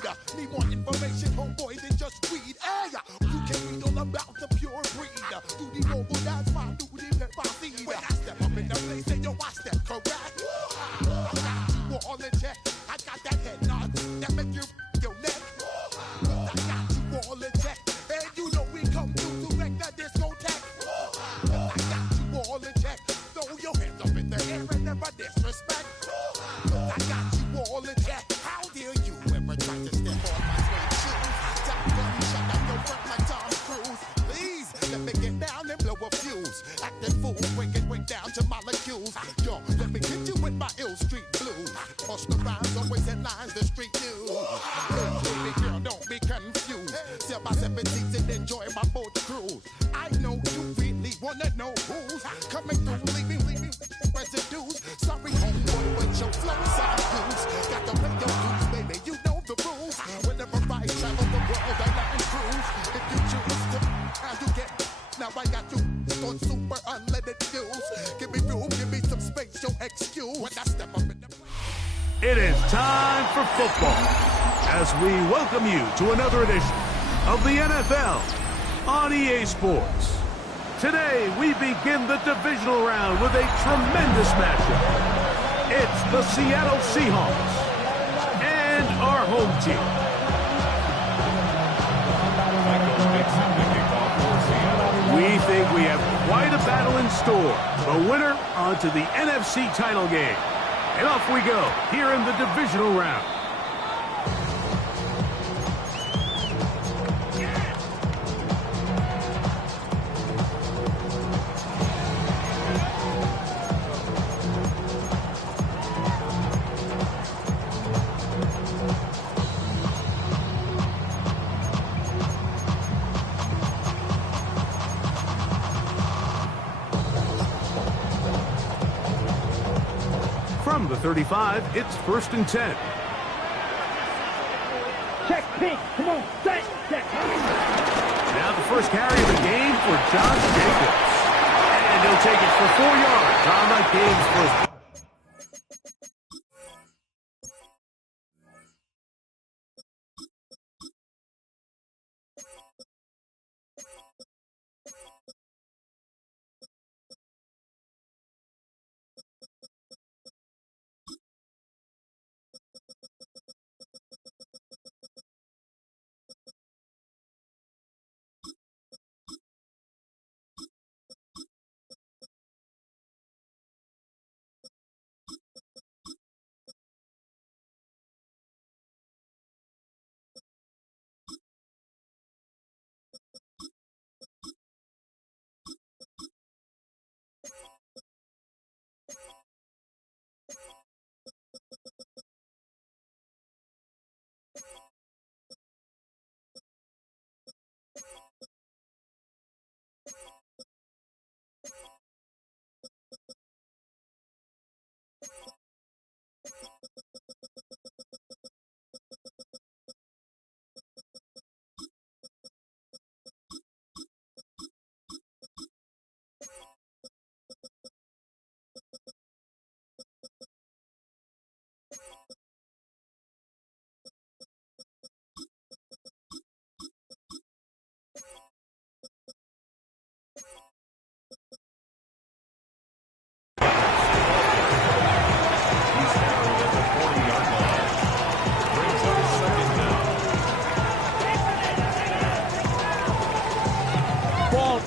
need. Need more information, homeboy, than just weed. Hey, you can read all about the pure breed. Do the noble dance, my new the pepper seed. When I step up in the place, and yo, I step correct. I got you all in check. I got that head nod that make you your neck. I got you all in check. And you know we come through to wreck the discotheque. I got you all in check. Throw your hands up in the air and never disrespect. I got you all in check. How dare you ever try to step on my suede shoes? Top gun, shut up your work like Tom Cruise. Please, let me get down and blow a fuse. Acting fool, break down to molecules. Yo, let me hit you with my ill street blues. Bust the rhymes, always headlines, the street news. Baby girl, don't be confused. Sell my 17s and enjoy my boat cruise. I know you really wanna know who's coming through, leaving residues. Sorry, homeboy, but your flow sound goose. Got to pay your dues, baby, you know the rules. Whenever I travel the world, I like to cruise. If you choose to, how you get. Now I got you on super unleaded fuels. Give me room, give me some space, your excuse. When I step up in the It is time for football as we welcome you to another edition of the NFL on EA Sports. Today, we begin the divisional round with a tremendous matchup. It's the Seattle Seahawks and our home team. We think we have quite a battle in store. The winner onto the NFC title game. And off we go here in the divisional round. From the 35, it's 1st and 10. Check, pink, come on, set. Now the first carry of the game for Josh Jacobs. And he'll take it for 4 yards on the game's first.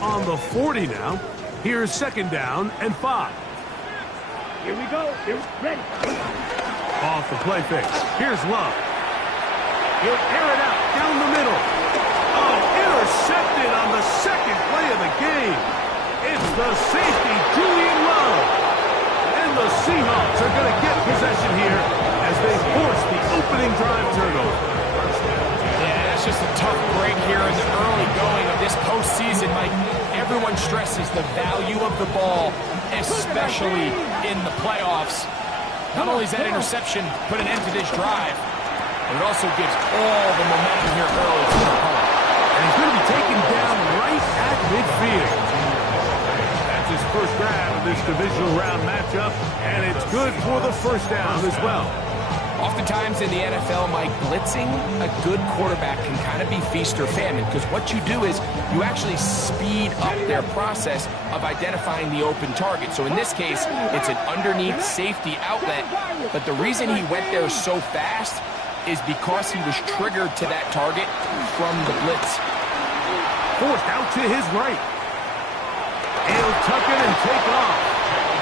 On the 40 now. Here's 2nd down and 5. Here we go, here's ready. Off the play fake. Here's Love. He'll air it out down the middle. Oh, intercepted on the 2nd play of the game. It's the safety, Julian Love. And the Seahawks are going to get possession here as they force the opening drive turnover. Yeah, that's just a tough break here in the early going of this postseason, Mike. Everyone stresses the value of the ball, especially in the playoffs. Not only is that interception put an end to this drive, but it also gives all the momentum here early to the opponent. And he's going to be taken down right at midfield. That's his first grab of this divisional round matchup, and it's good for the 1st down as well. Oftentimes in the NFL, Mike, blitzing a good quarterback can kind of be feast or famine, because what you do is you actually speed up their process of identifying the open target. So in this case, it's an underneath safety outlet, but the reason he went there so fast is because he was triggered to that target from the blitz. Forced out to his right. He'll tuck it and take off.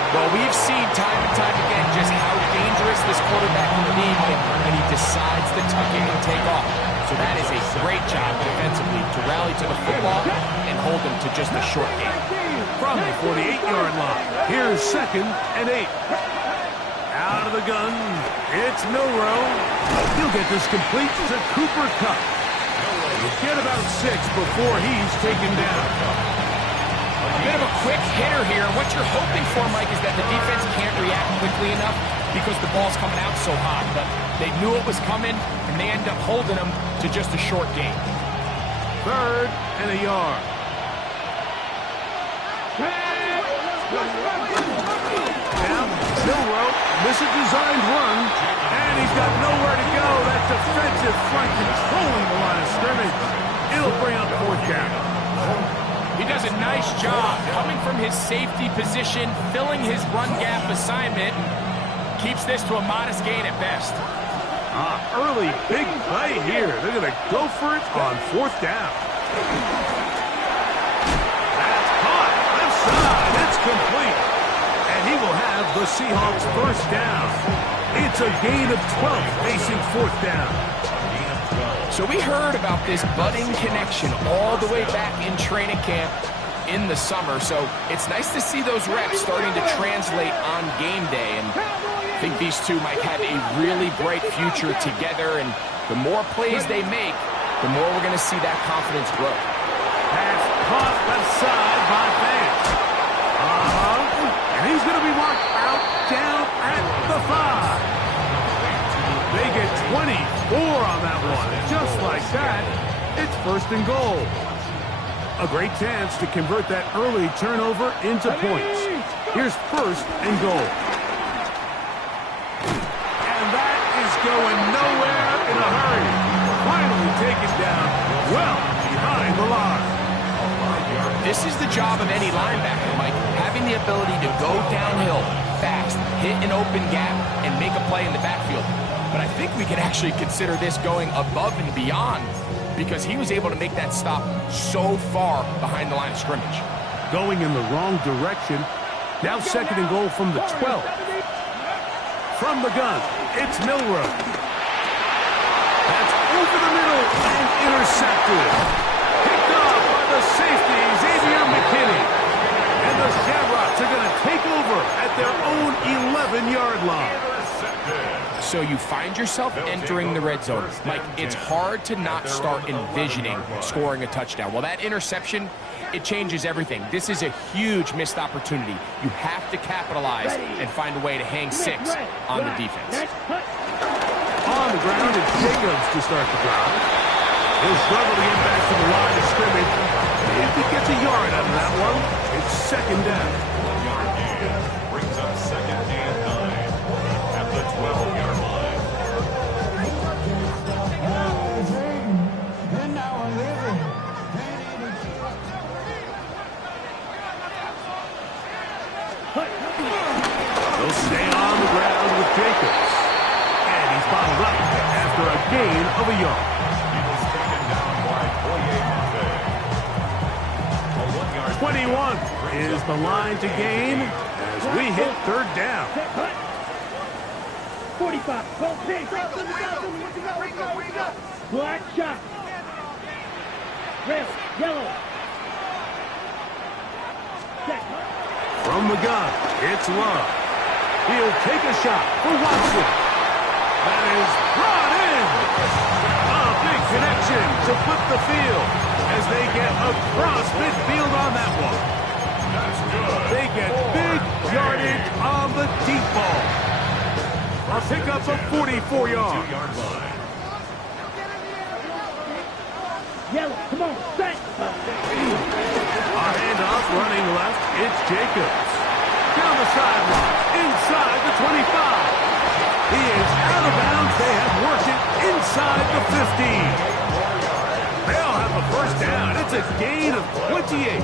Well, we've seen time and time again just how dangerous this quarterback can be when he decides to tuck it and take off. So that is a great job defensively to rally to the football and hold him to just a short gain. From the 48-yard line, here's 2nd and 8. Out of the gun, it's Milroe. He'll get this complete to Cooper Kupp. He'll get about 6 before he's taken down. A bit of a quick hitter here. What you're hoping for, Mike, is that the defense can't react quickly enough because the ball's coming out so hot. But they knew it was coming, and they end up holding them to just a short gain. 3rd and a yard. Now, Milroe misses designed run, and he's got nowhere to go. That defensive front controlling the line of scrimmage. It'll bring up 4th down. He does a nice job coming from his safety position, filling his run gap assignment, keeps this to a modest gain at best. Early big play here. They're going to go for it on 4th down. That's caught. Left side. It's complete. And he will have the Seahawks 1st down. It's a gain of 12 facing 4th down. So we heard about this budding connection all the way back in training camp in the summer. So it's nice to see those reps starting to translate on game day. And I think these two might have a really bright future together. And the more plays they make, the more we're going to see that confidence grow. Pass caught left side by Vance. And he's going to be marked out down at the 5. They get 24 on that one. Just like that, it's 1st and goal. A great chance to convert that early turnover into points. Here's 1st and goal. And that is going nowhere in a hurry. Finally taken down well behind the line. This is the job of any linebacker, Mike, having the ability to go downhill fast, hit an open gap, and make a play in the backfield. But I think we can actually consider this going above and beyond because he was able to make that stop so far behind the line of scrimmage. Going in the wrong direction. Now 2nd and goal from the 12. From the gun, it's Milroe. That's over the middle and intercepted. Picked off by the safety, Xavier McKinney. And the Shamrocks are going to take over at their own 11-yard line. So you find yourself entering the red zone. Mike, it's hard to not start envisioning scoring a touchdown. Well, that interception, it changes everything. This is a huge missed opportunity. You have to capitalize and find a way to hang 6 on the defense. On the ground, it's Jacobs to start the drive. He'll struggle to get back to the line of scrimmage. If he gets a yard out of that one, it's 2nd down. Brings up 2nd and 9 at the 12-yard line. They'll stay on the ground with Jacobs. And he's bottled up after a gain of a yard. He was taken down by Boye Mafe. 21 is the line to gain as we hit 3rd down. 45. Go big. Black shot. Red, yellow. Set. From the gun, it's Love. He'll take a shot for Watson. That is brought in. A big connection to flip the field as they get across midfield on that one. That's good. They get big yardage on the deep ball. A pickup of 44 yards. 2-yard line. Yellow, come on, set. A handoff running left, it's Jacobs. Down the sideline, inside the 25. He is out of bounds. They have worked it inside the 15. They'll have a first down. It's a gain of 28.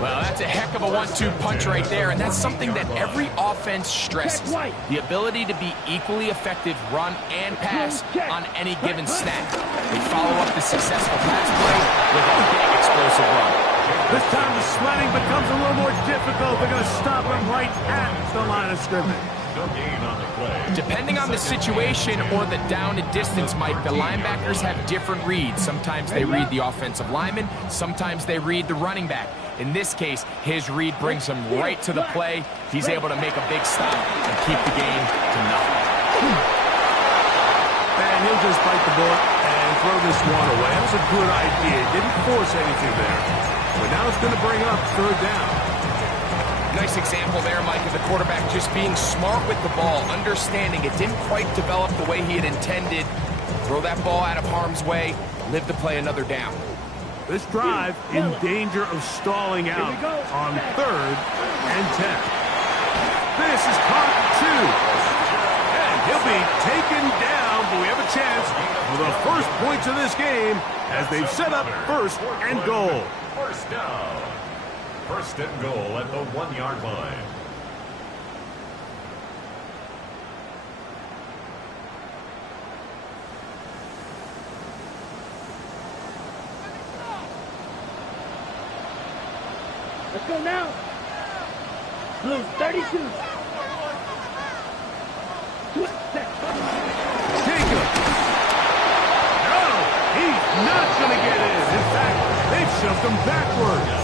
Well, that's a heck of a 1-2 punch right there, and that's something that every offense stresses. The ability to be equally effective run and pass on any given snap. They follow up the successful pass play with a big explosive run. This time the sledding becomes a little more difficult. They're going to stop him right at the line of scrimmage. No gain on the play. Depending on the situation or the down and distance, Mike, the linebackers have different reads. Sometimes they read the offensive lineman, sometimes they read the running back. In this case, his read brings him right to the play. He's able to make a big stop and keep the game to nothing. And he'll just bite the bullet and throw this one away. That was a good idea. Didn't force anything there. But now it's going to bring up third down. Nice example there, Mike, of the quarterback just being smart with the ball, understanding it didn't quite develop the way he had intended. Throw that ball out of harm's way, live to play another down. This drive in danger of stalling out on 3rd and 10. This is caught 2. And he'll be taken down, but we have a chance for the first points of this game as they've set up 1st and goal. First down. 1st and goal at the 1-yard line. Let's go now. Blue 32. Jacob. No, he's not going to get in. In fact, they've shoved him backwards.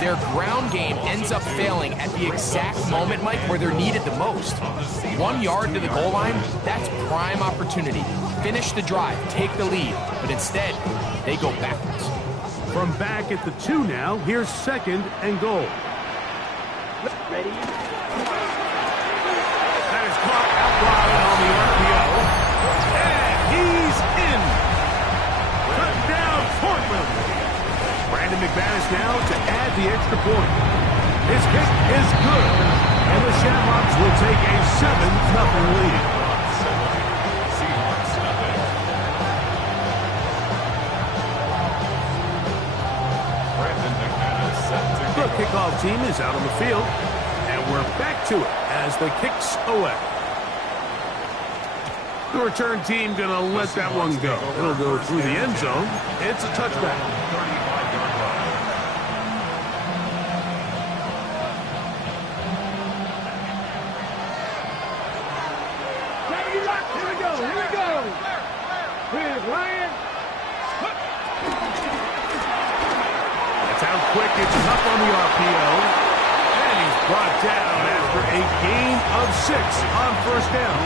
Their ground game ends up failing at the exact moment, Mike, where they're needed the most. 1 yard to the goal line, that's prime opportunity. Finish the drive, take the lead, but instead, they go backwards. From back at the 2 now, here's 2nd and goal. Ready? That is caught out wide on the RPO. And he's in. Cut down Portland. Brandon McManus now to add the extra point. His kick is good. And the Shamrocks will take a 7-0 lead. Seahawks nothing. Brandon McManus set to The kickoff team is out on the field. And we're back to it as the kick's away. The return team going to let that one go. It'll go through the end zone. It's a touchback. 35-yard line. Here we go. Here's Ryan. That's out quick. It's up on the RPO. And he's brought down after a gain of 6 on 1st down.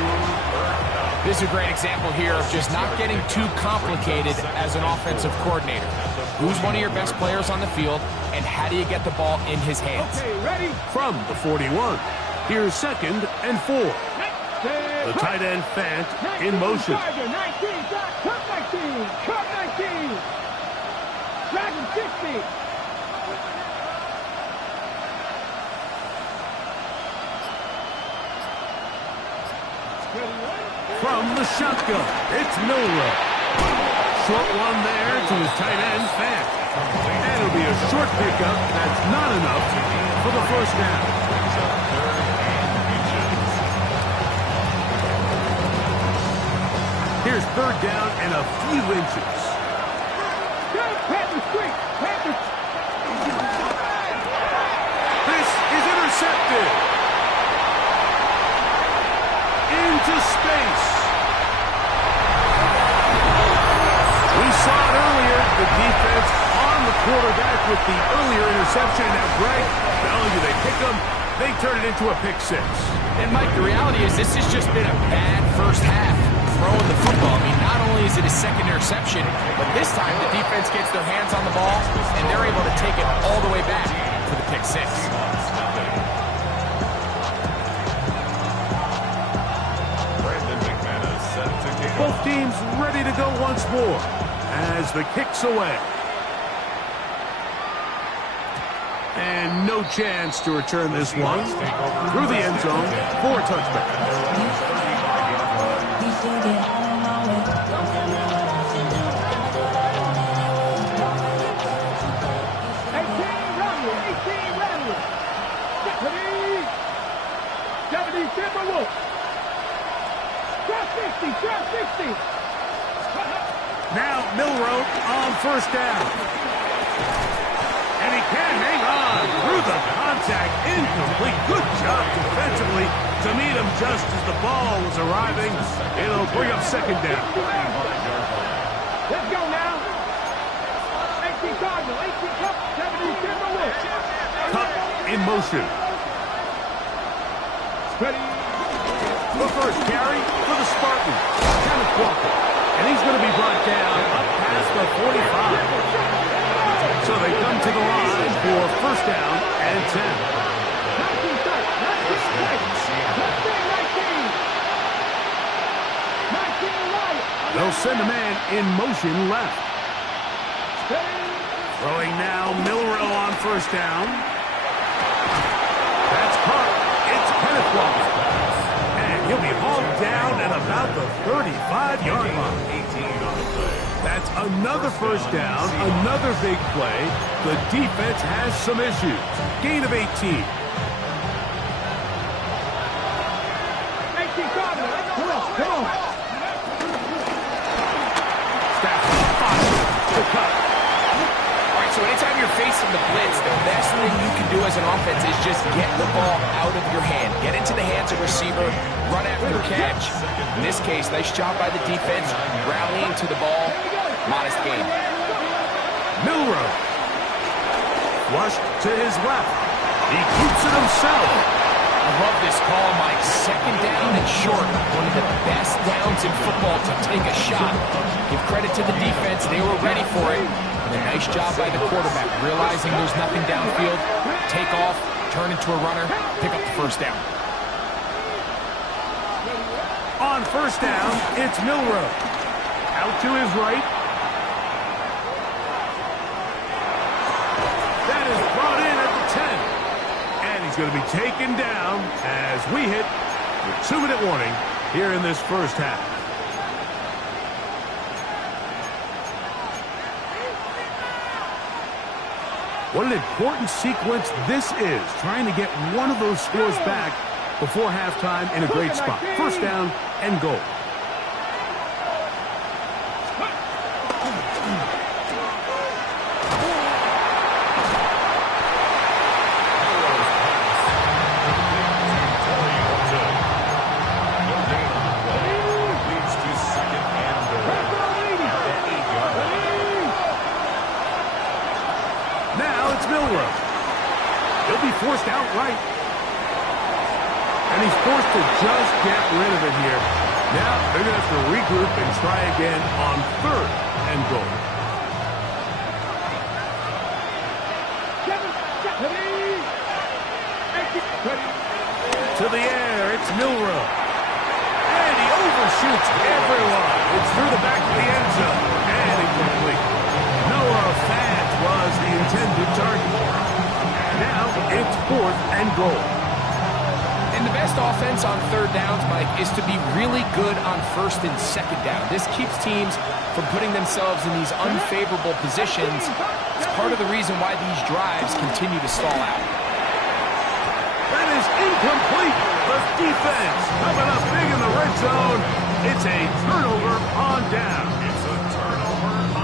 This is a great example here of just not getting too complicated as an offensive coordinator. Who's one of your best players on the field, and how do you get the ball in his hands? Okay, ready? From the 41, here's 2nd and 4. The tight end Fant in motion. 19, cut 19. Dragon 60. From the shotgun, it's Miller. Short one there to his tight end Fant. And it'll be a short pickup. That's not enough for the first down. Here's 3rd down and a few inches. This is intercepted. Into space. We saw it earlier. The defense on the quarterback with the earlier interception. Now, Greg, not only do they pick him, they turn it into a pick 6. And, Mike, the reality is this has just been a bad first half throwing the football. I mean, not only is it his 2nd interception, but this time the defense gets their hands on the ball, and they're able to take it all the way back for the pick 6. Brandon McManus set to kick Both off. teams ready to go once more as the kick's away. And no chance to return this one through the end zone for a touchback. Timberwolves. Cross 60, cross 60. Now Milroe on first down. And he can hang on through the contact. Incomplete. Good job defensively to meet him just as the ball was arriving. It'll bring up second down. Let's go now. 18 Cardinal, 18 Cup, 70 Timberwolves. Cup in motion. Ready. The first carry for the Spartans. Kenneth Walker. And he's going to be brought down up past the 45. So they come to the line for first down and 10. 19 sight, 19 sight. 19 right. They'll send a man in motion left. Throwing now, Milroe on first down. That's caught. It's Kenneth Walker. And he'll be hauled down at about the 35-yard line. 18 on the play. That's another first down, another big play. The defense has some issues. Gain of 18. 18 Cardinal, come on, come on. Stafford fires the cut. All right, so anytime you're facing the blitz, the best thing you can do as an offense is just get the ball out of your hand. Get into the hands of receiver, run after the catch. In this case, nice job by the defense, rallying to the ball. Modest gain. Milroe. Flushed to his left. He keeps it himself. I love this call, Mike. Second down and short. One of the best downs in football to take a shot. Give credit to the defense. They were ready for it. And a nice job by the quarterback, realizing there's nothing downfield. Take off, turn into a runner, pick up the first down. On first down, it's Milroe. Out to his right. That is brought in at the 10. And he's going to be taken down as we hit the 2-minute warning here in this first half. What an important sequence this is, trying to get one of those scores back before halftime in a great spot. First down and goal. Milroe. He'll be forced outright. And he's forced to just get rid of it here. Now they're going to have to regroup and try again on third and goal. To the air, it's Milroe. And he overshoots everyone. It's through the back of the end zone. And incomplete. Noah Fant was the intended target. Now it's fourth and goal. And the best offense on third downs, Mike, is to be really good on first and second down. This keeps teams from putting themselves in these unfavorable positions. It's part of the reason why these drives continue to stall out. That is incomplete. The defense coming up big in the red zone. It's a turnover on down.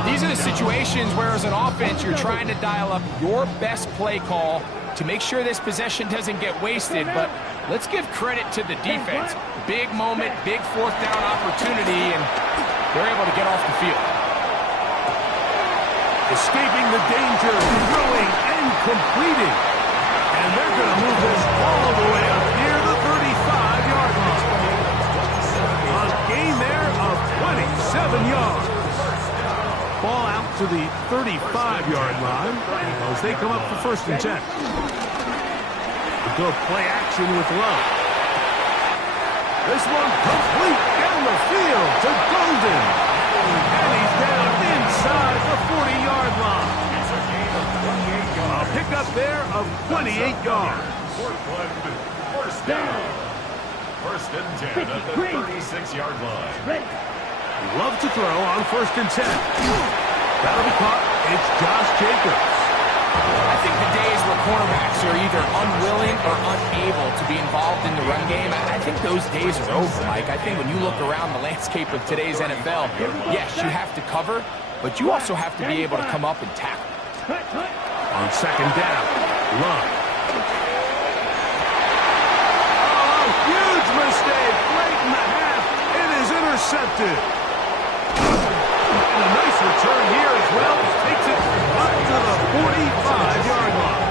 These are the situations where, as an offense, you're trying to dial up your best play call to make sure this possession doesn't get wasted. But let's give credit to the defense. Big moment, big fourth down opportunity, and they're able to get off the field. Escaping the danger, throwing and completing. And they're going to move this all the way up near the 35-yard line. A gain there of 27 yards. Ball out to the 35-yard line as they come up for first and 10. We'll go play action with Love. This one complete down the field to Golden. And he's down inside the 40-yard line. A pickup there of 28 yards. Portland, first down. First and 10 at the 36-yard line. Love to throw on first and 10. That'll be caught. It's Josh Jacobs. I think the days where cornerbacks are either unwilling or unable to be involved in the run game, I think those days are over, Mike. I think when you look around the landscape of today's NFL, yes, you have to cover, but you also have to be able to come up and tackle. On second down, Love. Oh, huge mistake late in the half. It is intercepted. And a nice return here as well. Takes it up to the 45-yard line.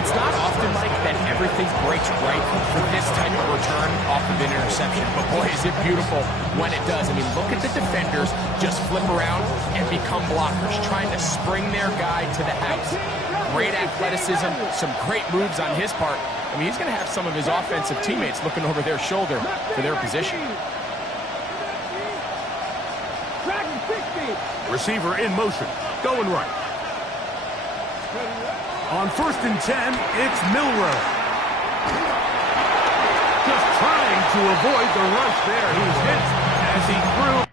It's not often, Mike, that everything breaks right for this type of return off of an interception. But boy, is it beautiful when it does. I mean, look at the defenders just flip around and become blockers, trying to spring their guy to the house. Great athleticism, some great moves on his part. I mean, he's going to have some of his offensive teammates looking over their shoulder for their position. Receiver in motion, going right. On first and 10, it's Milroe. Just trying to avoid the rush there. He's hit as he threw.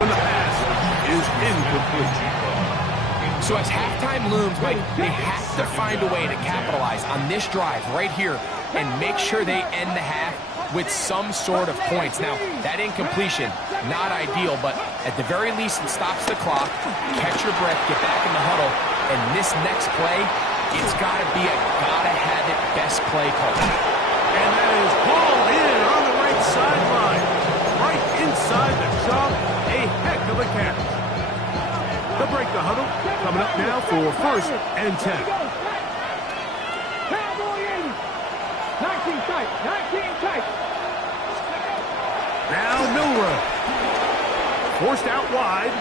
The pass is incomplete. So as halftime looms, Mike, they have to find a way to capitalize on this drive right here and make sure they end the half with some sort of points. Now, that incompletion, not ideal, but at the very least, it stops the clock. Catch your breath, get back in the huddle, and this next play, it's got to be a gotta-have-it best play call. And that is hauled in on the right sideline. Right inside the jump. A heck of a catch. They'll break the huddle. Coming up now for first and 10. Cowboy 80. 19 tight. 19 tight. Now Milroe. Forced out wide.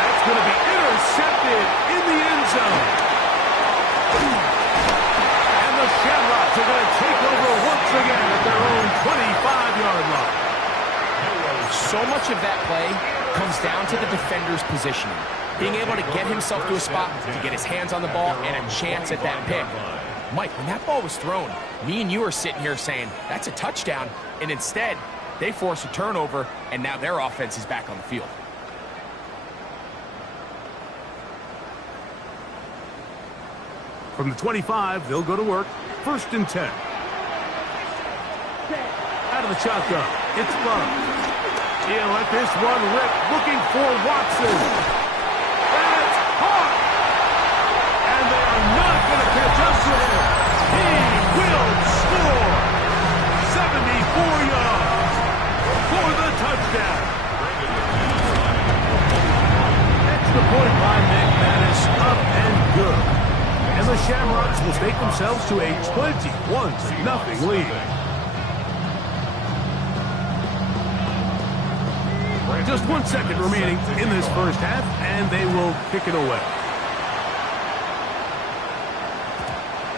That's going to be intercepted in the end zone. And the Shamrocks are going to take over once again at their own 25-yard line. So much of that play comes down to the defender's positioning. Being able to get himself to a spot to get his hands on the ball and a chance at that pick. Mike, when that ball was thrown, me and you are sitting here saying, that's a touchdown. And instead, they force a turnover, and now their offense is back on the field. From the 25, they'll go to work. First and 10. Out of the shotgun, it's Love. He'll let this one rip, looking for Watson. That's caught! point by McManus, up and good. And the Shamrocks will take themselves to a 21-0 lead. Just 1 second remaining in this first half, and they will kick it away.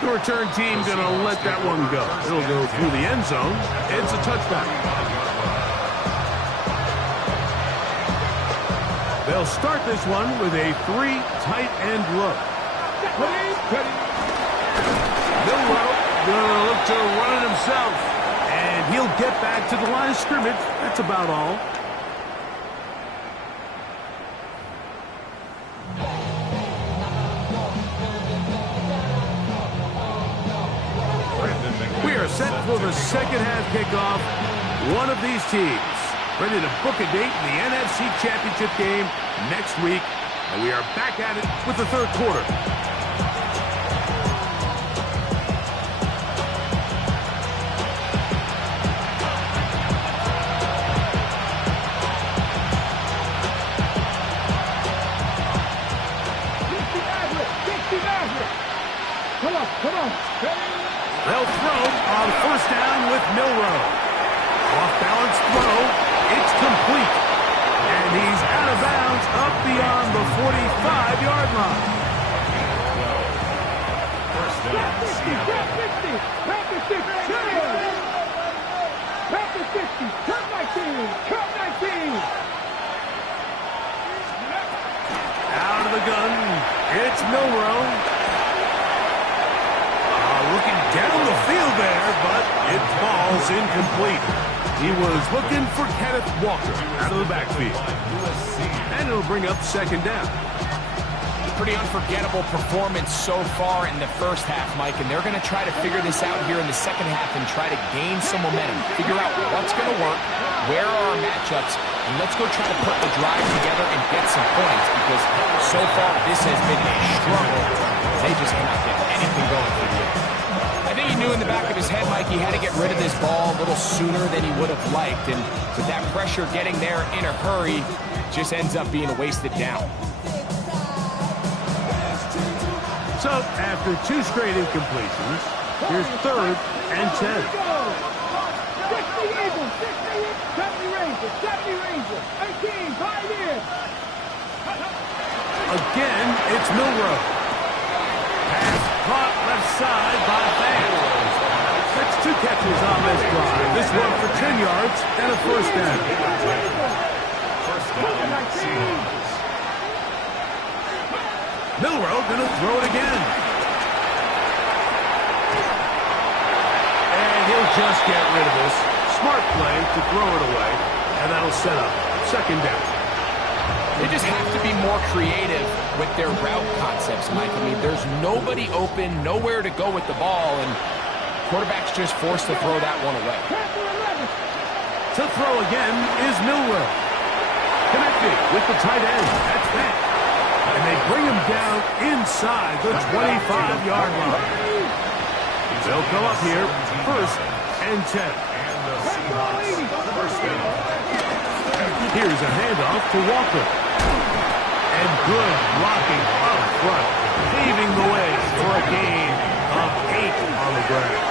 The return team going to let that one go. It'll go through the end zone. It's a touchback. They'll start this one with a 3 tight end look. Milroe going to look to run it himself. And he'll get back to the line of scrimmage. That's about all. We are set for the second half kickoff. One of these teams ready to book a date in the NFC Championship game next week. And we are back at it with the third quarter. Come on. They'll throw on first down with Milroe. Off-balance throw. It's complete. And he's out of bounds up beyond the 45-yard line. First down, Seattle. Back to 60. Turn 19. Out of the gun. It's Milroe. Looking down the field there, but it falls incomplete. He was looking for Kenneth Walker out of the backfield. And it'll bring up second down. Pretty unforgettable performance so far in the first half, Mike, and they're going to try to figure this out here in the second half and try to gain some momentum, figure out what's going to work, where are our matchups, and let's go try to put the drive together and get some points, because so far this has been a struggle. They just cannot get anything going for you. I think he knew in the back of his head, Mike, he had to get rid of this ball a little sooner than he would have liked, and with that pressure getting there in a hurry, just ends up being a wasted down. So, after 2 straight incompletions, here's 3rd and 10. 60 Eagles, 70 Rangers, 18, 5 years. Again, it's Milroe. Pass caught left side by Fans. That's 2 catches on this drive. This one for 10 yards and a first down. First down, Seahawks. Milroe going to throw it again. And he'll just get rid of this. Smart play to throw it away. And that'll set up second down. They just have to be more creative with their route concepts, Mike. I mean, there's nobody open, nowhere to go with the ball, and quarterback's just forced to throw that one away. To throw again is Milroe. Connecting with the tight end. That's that. And they bring him down inside the 25-yard line. They'll come up here, 1st and 10. And the Seahawks, first down. Here's a handoff to Walker. And good blocking up front, paving the way for a gain of 8 on the ground.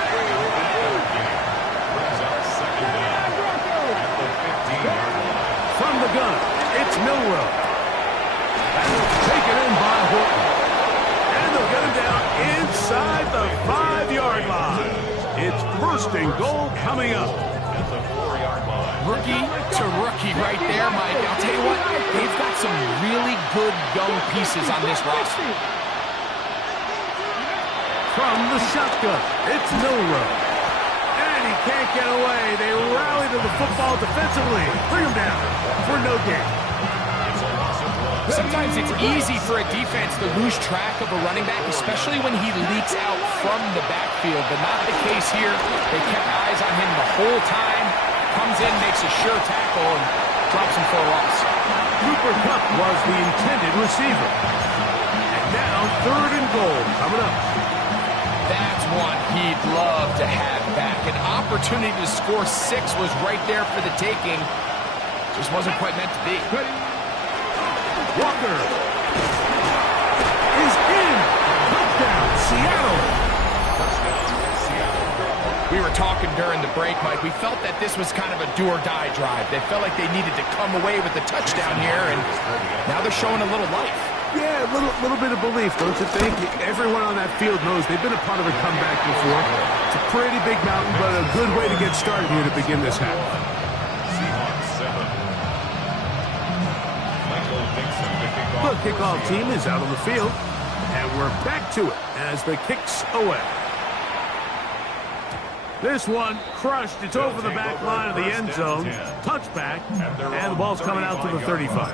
Brings up second down at the 15-yard line. From the gun, it's Milroe. Taken in by Horton. And they'll get him down inside the 5-yard line. It's 1st and goal coming up. At the 4-yard line. Rookie to rookie right there, Mike. I'll tell you what, they've got some really good young pieces on this roster. From the shotgun, it's Milroe. And he can't get away. They rally to the football defensively. Bring him down for no gain. Sometimes it's easy for a defense to lose track of a running back, especially when he leaks out from the backfield, but not the case here. They kept eyes on him the whole time. Comes in, makes a sure tackle, and drops him for a loss. Cooper Kupp was the intended receiver. And now 3rd and goal coming up. That's one he'd love to have back. An opportunity to score 6 was right there for the taking. Just wasn't quite meant to be. Walker is in. Touchdown, Seattle. We were talking during the break, Mike. We felt that this was kind of a do-or-die drive. They felt like they needed to come away with the touchdown here, and now they're showing a little life. Yeah, a little bit of belief, don't you think? Everyone on that field knows they've been a part of a comeback before. It's a pretty big mountain, but a good way to get started here to begin this half. The kickoff team is out on the field, and we're back to it as the kick's away. This one crushed. It's over the back line of the end zone. Touchback, and the ball's coming out to the 35.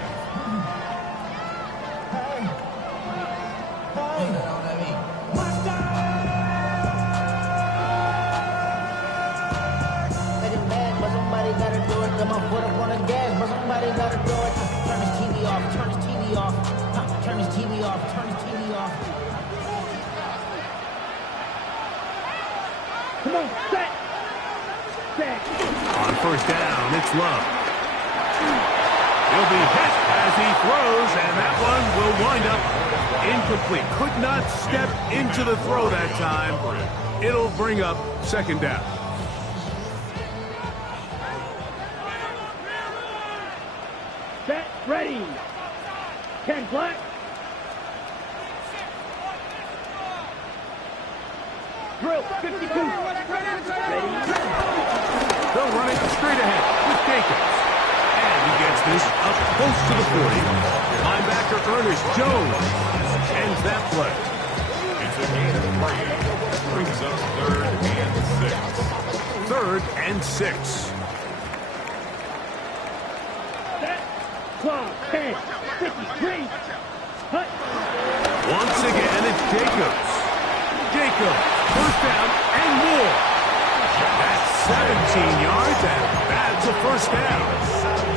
Come on, set. On first down, it's Love. He'll be hit as he throws, and that one will wind up incomplete. Could not step into the throw that time. It'll bring up second down. Set, ready. Ken Black. Drill, 52. Ready. They'll run it straight ahead with Jacobs. And he gets this up close to the 40. Linebacker Ernest Jones ends that play. It's a gain of 3. Brings up 3rd and 6. 3rd and 6. Set. Clock, 10, 53. Hut. Once again, it's Jacobs. Jacobs, first down and more. That's 17 yards, and that's a first down.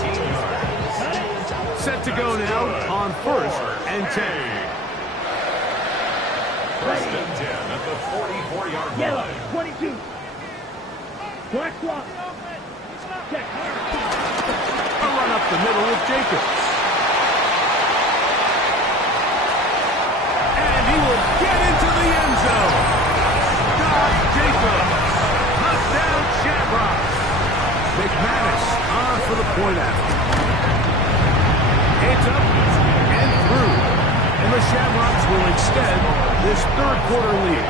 17 yards. Set to go now on 1st and 10. First and 10 at the 44-yard Yellow, line. 22. Black clock. Check. A run up the middle with Jacobs. And he will get into the end zone. Josh Jacobs. Touchdown, Shamrocks. McManus on for the point after. It's up and through. And the Shamrocks will extend this third quarter lead.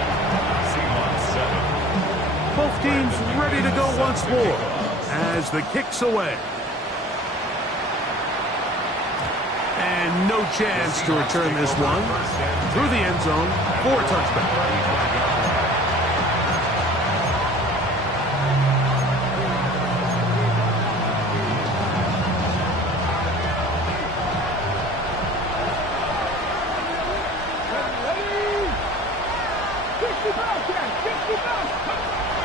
Seahawks 7. Both teams ready to go once more as the kick's away. And no chance to return this one through the end zone for a touchback.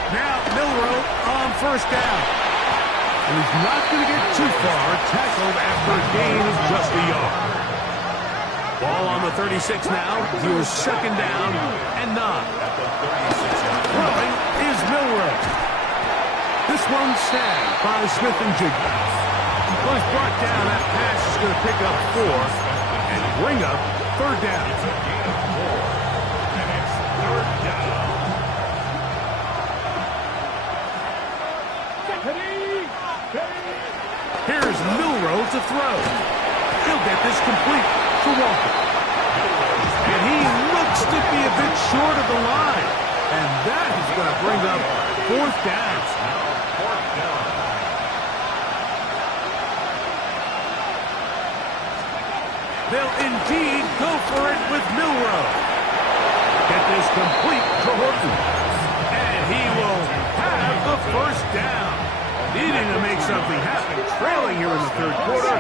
Now Milroe on first down. And he's not going to get too far, tackled after a gain of just a yard. Ball on the 36 now. Here's second down and 9. Throwing is Milroe. This one snagged by Smith-Njigba. Was brought down. That pass is going to pick up 4 and bring up third down. Here's Milroe to throw. He'll get this complete to Walker. And he looks to be a bit short of the line. And that is going to bring up fourth down. They'll indeed go for it with Milroe. Get this complete to Horton. And he will have the first down. Needing to make something happen, trailing here in the third quarter,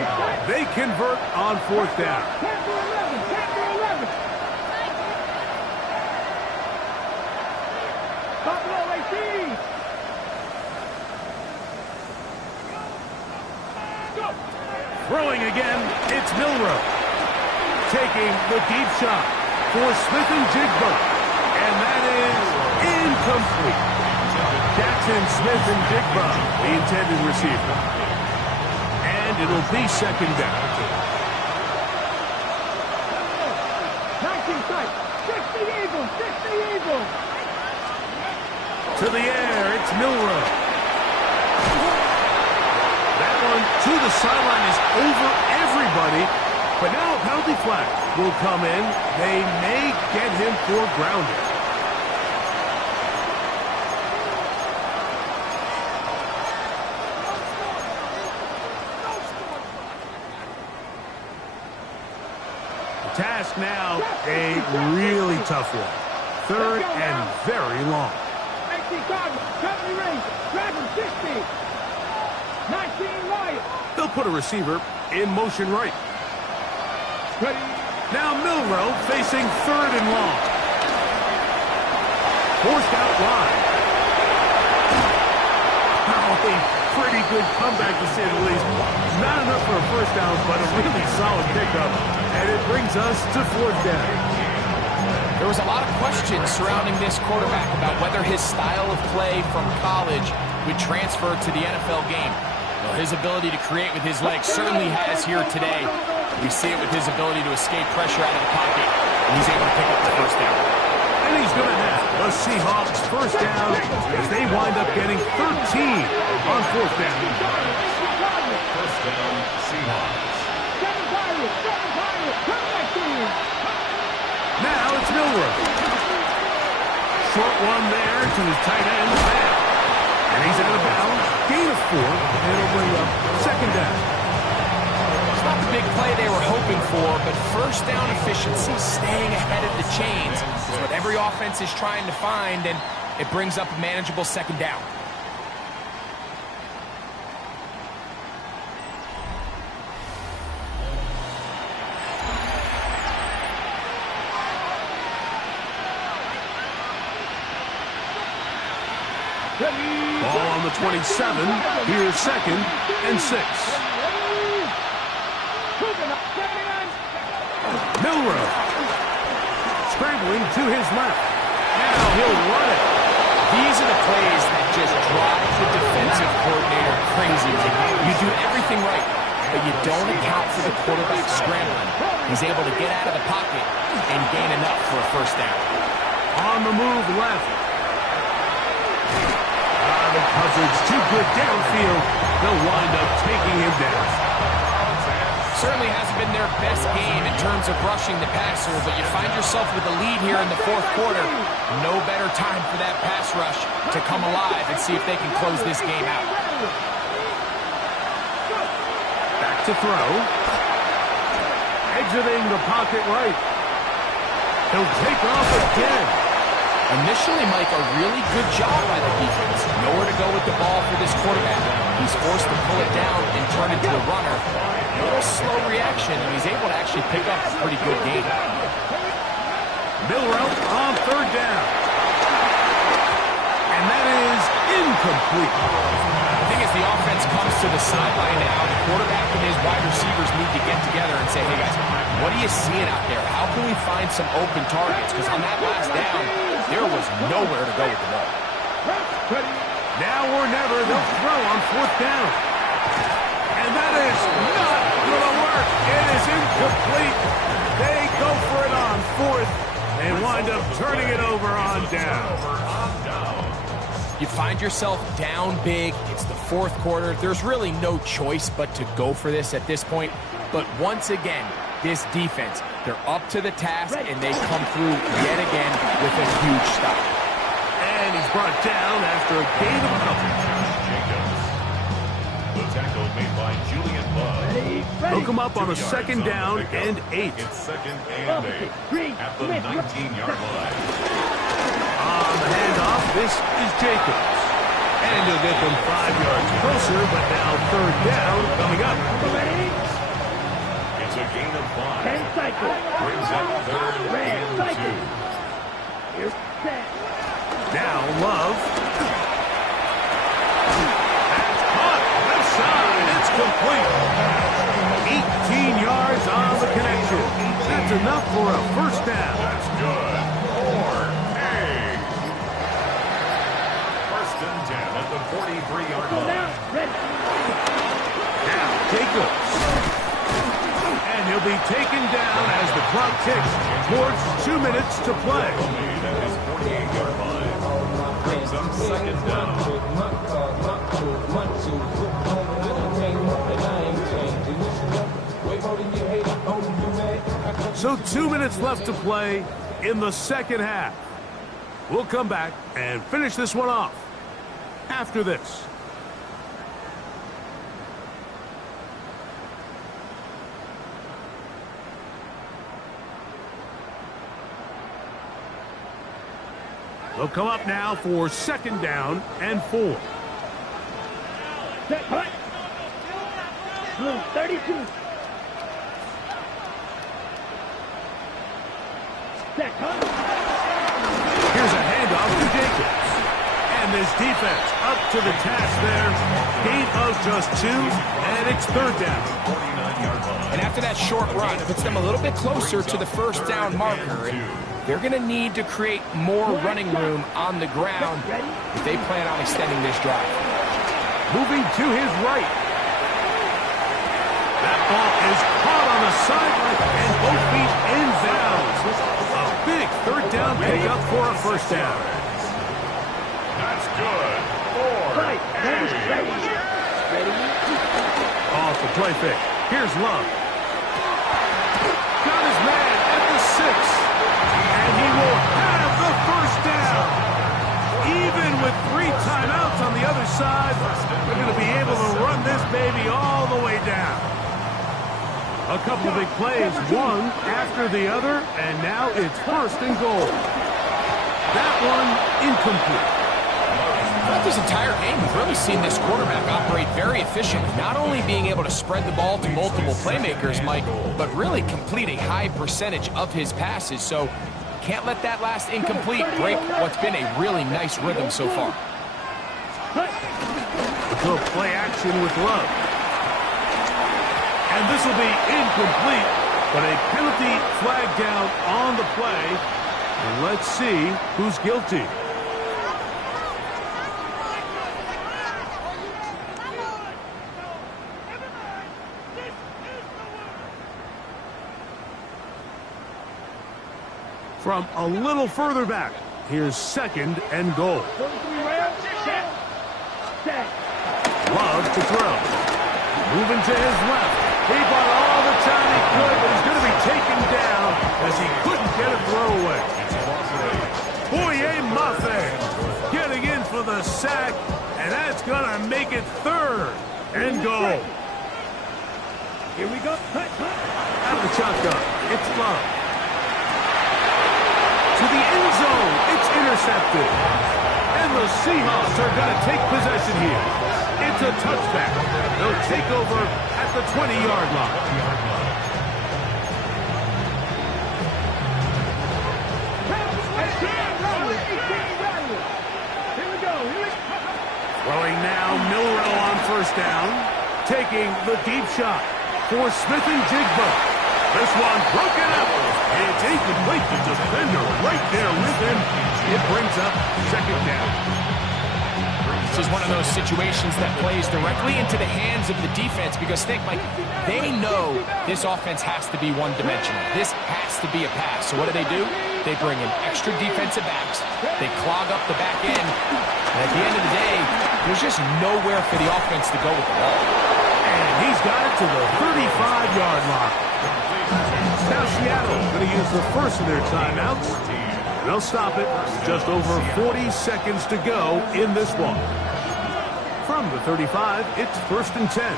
they convert on fourth down. Throwing again, it's Milroe. Taking the deep shot for Smith-Njigba. And that is incomplete. Jackson Smith-Njigba, the intended receiver. And it'll be second down. tight. 60 Eagles, 60 Eagles. To the air, it's Milroe. That one to the sideline is over everybody. But now a penalty flag will come in. They may get him for grounding. The task now, a really tough one. Third and very long. 18 Cardinals, company range, Dragon 60. 19 Wyatt. They'll put a receiver in motion right. Ready. Now Milroe facing third and long. Forced out wide. Oh, a pretty good comeback to say the least. Not enough for a first down, but a really solid pickup. And it brings us to fourth down. There was a lot of questions surrounding this quarterback about whether his style of play from college would transfer to the NFL game. Well, his ability to create with his legs certainly has here today. We see it with his ability to escape pressure out of the pocket, and he's able to pick up the first down. And he's going to have the Seahawks first down as they wind up getting 13 on fourth down. First down, Seahawks. Now it's Milroe. Short one there to his tight end, Bam. And he's out of bounds. Gain of 4, and it'll bring up second down. It's not the big play they were hoping for, but first down efficiency, staying ahead of the chains, is what every offense is trying to find, and it brings up a manageable second down. Ball on the 27. Here's second and 6. Milroe. Scrambling to his left. Now he'll run it. These are the plays that just drive the defensive coordinator crazy. You do everything right, but you don't account for the quarterback scrambling. He's able to get out of the pocket and gain enough for a first down. On the move left. The coverage too good downfield. They'll wind up taking him down. Certainly hasn't been their best game in terms of rushing the passer, but you find yourself with a lead here in the fourth quarter. No better time for that pass rush to come alive and see if they can close this game out. Back to throw. Exiting the pocket right. He'll take off again. Initially, Mike, a really good job by the defense. Nowhere to go with the ball for this quarterback. He's forced to pull it down and turn it to a runner. A little slow reaction, and he's able to actually pick up a pretty good game. Milroe on third down. And that is incomplete. I think as the offense comes to the sideline now, the quarterback and his wide receivers need to get together and say, hey, guys, what are you seeing out there? How can we find some open targets? Because on that last down, there was nowhere to go with the ball. Now or never, they'll throw on fourth down. And that is not going to work. It is incomplete. They go for it on fourth. They wind up turning it over on down. You find yourself down big. It's the fourth quarter. There's really no choice but to go for this at this point. But once again, this defense, they're up to the task, and they come through yet again with a huge stop. And he's brought down after a gain of coverage. Jacobs. The tackle made by Julian Love. Hook him up on a second down and 8. It's second and 8 at the 19-yard line. On the handoff, this is Jacobs. And he'll get them 5 yards closer, but now third down coming up. It's a gain of 5. Brings up third and 2. Now Love. That's caught. Left side. It's complete. 18 yards on the connection. That's enough for a first down. That's good. For A. First and 10 at the 43-yard line. Now Jacobs. And he'll He'll be taken down as the clock ticks towards 2 minutes to play. Made at his 48-yard line. Brings up second down. So 2 minutes left to play in the second half. We'll come back and finish this one off after this. They'll come up now for second down and 4. Set, punt. 32. Set, punt. Here's a handoff to Jacobs. And this defense up to the task there. Gain of just 2, and it's third down. 49-yard line. And after that short run, it puts them a little bit closer to the first down marker. And they're going to need to create more running room on the ground if they plan on extending this drive. Moving to his right. That ball is caught on the sideline, and both feet inbounds. A big third down pickup for a first down. That's good. Off the play fake. Here's Love. Got his man at the 6. And he will have the first down. Even with 3 timeouts on the other side, they're going to be able to run this baby all the way down. A couple of big plays, one after the other, and now it's first and goal. That one incomplete. Throughout this entire game, we've really seen this quarterback operate very efficiently, not only being able to spread the ball to multiple playmakers, Mike, but really complete a high percentage of his passes. So can't let that last incomplete break what's been a really nice rhythm so far. So play action with Love. And this will be incomplete, but a penalty flag down on the play. And let's see who's guilty. From a little further back, here's second and goal. Love to throw. Moving to his left. He bought all the time he could, but he's going to be taken down as he couldn't get a throw away. Boye Mafe getting in for the sack, and that's going to make it third and goal. Here we go. Out of the shotgun, it's Love. To the end zone, it's intercepted. And the Seahawks are going to take possession here. It's a touchback. They'll take over at the 20-yard line. Throwing now, Milroe on first down. Taking the deep shot for Smith and Jigba. This one broken up. It's incomplete. The defender right there with him. It brings up second down. This is one of those situations that plays directly into the hands of the defense because think, Mike, they know this offense has to be one-dimensional. This has to be a pass. So what do? They bring in extra defensive backs. They clog up the back end. And at the end of the day, there's just nowhere for the offense to go with the ball. And he's got it to the 35-yard line. Now Seattle going to use the first of their timeouts. They'll stop it. Just over 40 seconds to go in this one. From the 35, it's first and 10.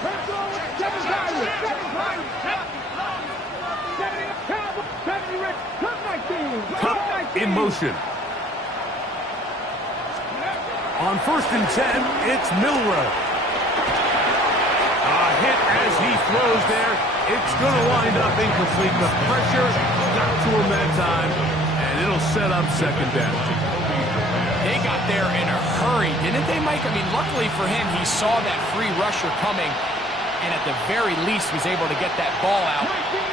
Cup in motion. On first and 10, it's Milroe. A hit as he throws there. It's going to wind up incomplete. The pressure got to him that time, and it'll set up second down. They got there in a hurry, didn't they, Mike? I mean, luckily for him, he saw that free rusher coming, and at the very least was able to get that ball out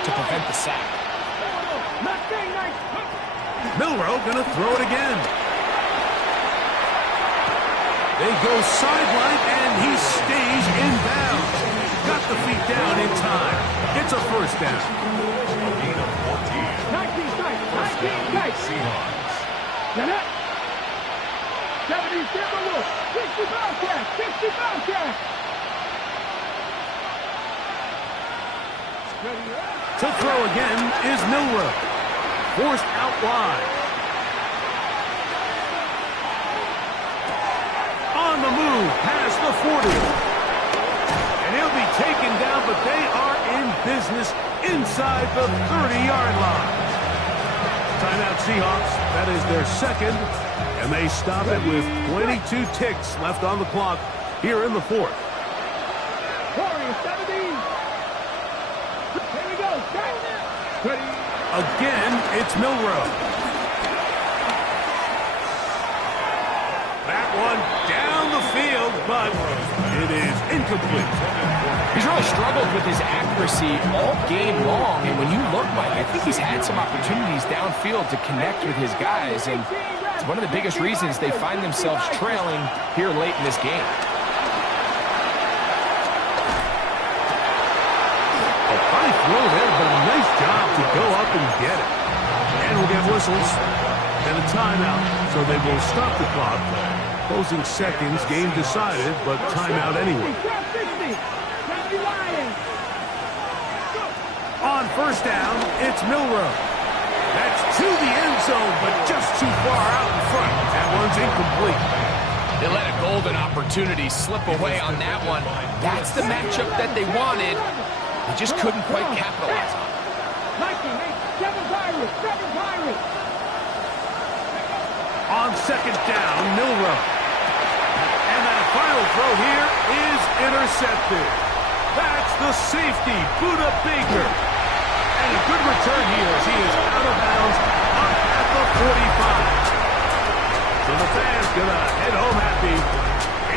to prevent the sack. Milroe going to throw it again. They go sideline, and he stays in bounds. Got the feet down in time. It's a first down. A gain of 14. 19 tight. First 19 down, tight. Seahawks. Get it. 70 Timberwolves. 60 Bobcats. 60 Bobcats. To throw again is Milroe. Forced out wide. On the move past the 40. And he'll be taken down, but they are in business inside the 30-yard line. Timeout Seahawks. That is their second. And they stop it with 22 ticks left on the clock here in the fourth. Warriors 17. Here we go. Ready. Again, it's Milroe. That one down the field, but it is incomplete. He's really struggled with his accuracy all game long, and when you look, Mike, I think he's had some opportunities downfield to connect with his guys, and it's one of the biggest reasons they find themselves trailing here late in this game. A high throw there, but a nice job to go up and get it. And we'll get whistles and a timeout, so they will stop the clock. Closing seconds, game decided, but timeout anyway. On first down, it's Milroe. That's to the end zone, but just too far out in front. That one's incomplete. They let a golden opportunity slip away on that one. That's the matchup that they wanted. They just couldn't quite capitalize on it. 7 Pirates. On second down, Milroe. And that final throw here is intercepted. That's the safety, Budda Baker. And a good return here as he is out of bounds up at the 45. So the fans gonna head home happy